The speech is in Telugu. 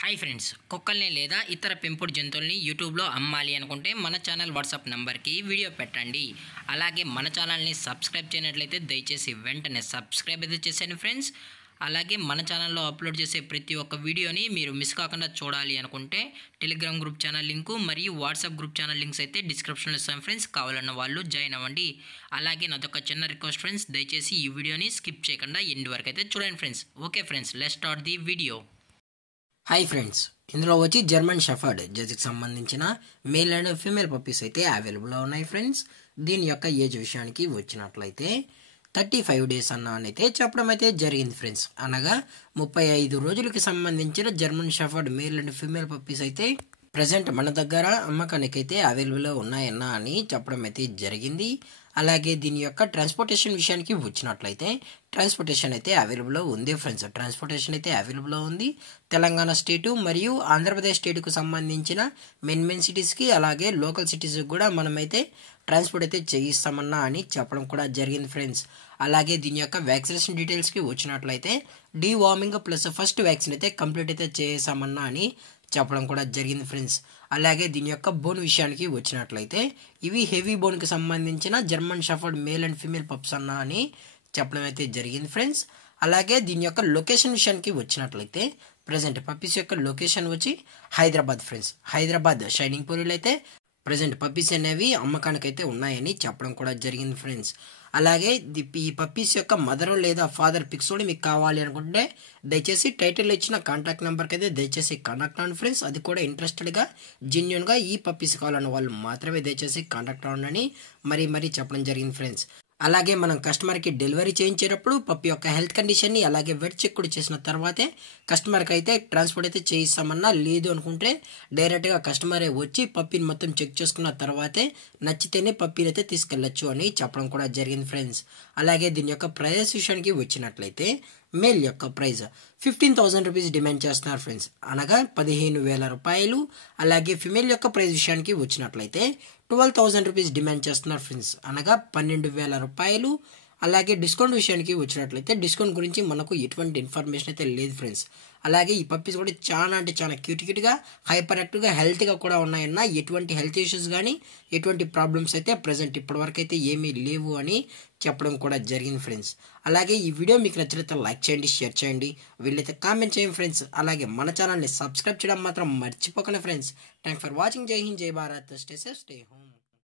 హాయ్ ఫ్రెండ్స్, కుక్కల్ని లేదా ఇతర పెంపుడు జంతువుల్ని యూట్యూబ్లో అమ్మాలి అనుకుంటే మన ఛానల్ వాట్సాప్ నెంబర్కి వీడియో పెట్టండి. అలాగే మన ఛానల్ని సబ్స్క్రైబ్ చేయనట్లయితే దయచేసి వెంటనే సబ్స్క్రైబ్ అయితే చేసేయండి ఫ్రెండ్స్. అలాగే మన ఛానల్లో అప్లోడ్ చేసే ప్రతి ఒక్క వీడియోని మీరు మిస్ కాకుండా చూడాలి అనుకుంటే టెలిగ్రామ్ గ్రూప్ ఛానల్ లింకు మరియు వాట్సాప్ గ్రూప్ ఛానల్ లింక్స్ అయితే డిస్క్రిప్షన్లో ఇస్తాను ఫ్రెండ్స్. కావాలన్న వాళ్ళు జాయిన్ అవ్వండి. అలాగే నాదొక చిన్న రిక్వెస్ట్ ఫ్రెండ్స్, దయచేసి ఈ వీడియోని స్కిప్ చేయకుండా ఎండ్ వరకు అయితే చూడండి friends. Okay friends, let's start the video. Hi friends, ఇందులో వచ్చి జర్మన్ షెఫర్డ్ జెర్సీకి సంబంధించిన మేల్ అండ్ ఫీమేల్ పప్పీస్ అయితే అవైలబుల్లో ఉన్నాయి ఫ్రెండ్స్. దీని యొక్క ఏజ్ విషయానికి వచ్చినట్లయితే 35 డేస్ అయితే చెప్పడం అయితే జరిగింది ఫ్రెండ్స్. అనగా 35 రోజులకి సంబంధించిన German shepherd male and female puppies అయితే ప్రజెంట్ మన దగ్గర అమ్మకానికి అయితే అవైలబుల్లో ఉన్నాయన్నా అని చెప్పడం అయితే జరిగింది. అలాగే దీని యొక్క ట్రాన్స్పోర్టేషన్ విషయానికి వచ్చినట్లయితే ట్రాన్స్పోర్టేషన్ అయితే అవైలబుల్లో ఉంది ఫ్రెండ్స్. ట్రాన్స్పోర్టేషన్ అయితే అవైలబుల్లో ఉంది. తెలంగాణ స్టేటు మరియు ఆంధ్రప్రదేశ్ స్టేటుకు సంబంధించిన మెయిన్ సిటీస్కి అలాగే లోకల్ సిటీస్కి కూడా మనమైతే ట్రాన్స్పోర్ట్ అయితే చేయిస్తామన్నా అని చెప్పడం కూడా జరిగింది ఫ్రెండ్స్. అలాగే దీని యొక్క వ్యాక్సినేషన్ డీటెయిల్స్కి వచ్చినట్లయితే డీవార్మింగ్ ప్లస్ ఫస్ట్ వ్యాక్సిన్ అయితే కంప్లీట్ అయితే చేసామన్నా అని చెప్పడం కూడా జరిగింది ఫ్రెండ్స్. అలాగే దీని యొక్క బోన్ విషయానికి వచ్చినట్లయితే ఇవి హెవీ బోన్కి సంబంధించిన German shepherd male and female pups అన్నా అని చెప్పడం అయితే జరిగింది ఫ్రెండ్స్. అలాగే దీని యొక్క లొకేషన్ విషయానికి వచ్చినట్లయితే ప్రజెంట్ పప్పీస్ యొక్క లొకేషన్ వచ్చి హైదరాబాద్ ఫ్రెండ్స్. హైదరాబాద్ షైనింగ్ పూరిలో అయితే ప్రజెంట్ పప్పీస్ అనేవి అమ్మకానికైతే ఉన్నాయని చెప్పడం కూడా జరిగింది ఫ్రెండ్స్. అలాగే ఈ పప్పీస్ యొక్క మదర్ లేదా ఫాదర్ పిక్స్ కూడా మీకు కావాలి అనుకుంటే దయచేసి టైటిల్ ఇచ్చిన కాంటాక్ట్ నెంబర్కి అయితే దయచేసి కాంటాక్ట్ అవ్వండి ఫ్రెండ్స్. అది కూడా ఇంట్రెస్టెడ్గా జెన్యున్గా ఈ పప్పీస్ కావాలన్న వాళ్ళు మాత్రమే దయచేసి కాంటాక్ట్ అవ్వండి మరీ చెప్పడం జరిగింది ఫ్రెండ్స్. అలాగే మనం కస్టమర్కి డెలివరీ చేయించేటప్పుడు పప్పి యొక్క హెల్త్ కండిషన్ని అలాగే వెట్ చెక్ కూడా చేసిన తర్వాతే కస్టమర్కి అయితే ట్రాన్స్పోర్ట్ అయితే చేయిస్తామన్నా. లేదు అనుకుంటే డైరెక్ట్గా కస్టమరే వచ్చి పప్పిని మొత్తం చెక్ చేసుకున్న తర్వాతే నచ్చితేనే పప్పిని అయితే తీసుకెళ్ళచ్చు అని చెప్పడం కూడా జరిగింది ఫ్రెండ్స్. అలాగే దీని యొక్క ప్రైస్ విషయానికి వచ్చినట్లయితే మేల్ యొక్క ప్రైస్ 15,000 రూపీస్ డిమాండ్ చేస్తున్నారు ఫ్రెండ్స్, అనగా 15,000 రూపాయలు. అలాగే ఫిమేల్ యొక్క ప్రైస్ విషయానికి వచ్చినట్లయితే 12,000 రూపీస్ డిమాండ్ చేస్తున్నారు ఫ్రెండ్స్, అనగా 12,000 రూపాయలు. అలాగే డిస్కౌంట్ విషయానికి వచ్చినట్లయితే డిస్కౌంట్ గురించి మనకు ఎటువంటి ఇన్ఫర్మేషన్ అయితే లేదు ఫ్రెండ్స్. అలాగే ఈ పప్పీస్ కూడా చాలా అంటే చాలా క్యూట్గా హైపర్ యాక్టివ్గా హెల్త్గా కూడా ఉన్నాయన్న. ఎటువంటి హెల్త్ ఇష్యూస్ కానీ ఎటువంటి ప్రాబ్లమ్స్ అయితే ప్రజెంట్ ఇప్పటివరకు అయితే ఏమీ లేవు అని చెప్పడం కూడా జరిగింది ఫ్రెండ్స్. అలాగే ఈ వీడియో మీకు నచ్చినట్లయితే లైక్ చేయండి, షేర్ చేయండి, వీళ్ళైతే కామెంట్ చేయండి ఫ్రెండ్స్. అలాగే మన ఛానల్ని సబ్స్క్రైబ్ చేయడం మాత్రం మర్చిపోకండి ఫ్రెండ్స్. Thanks for watching. జై హింద్, జై Bharat, stay safe, stay home.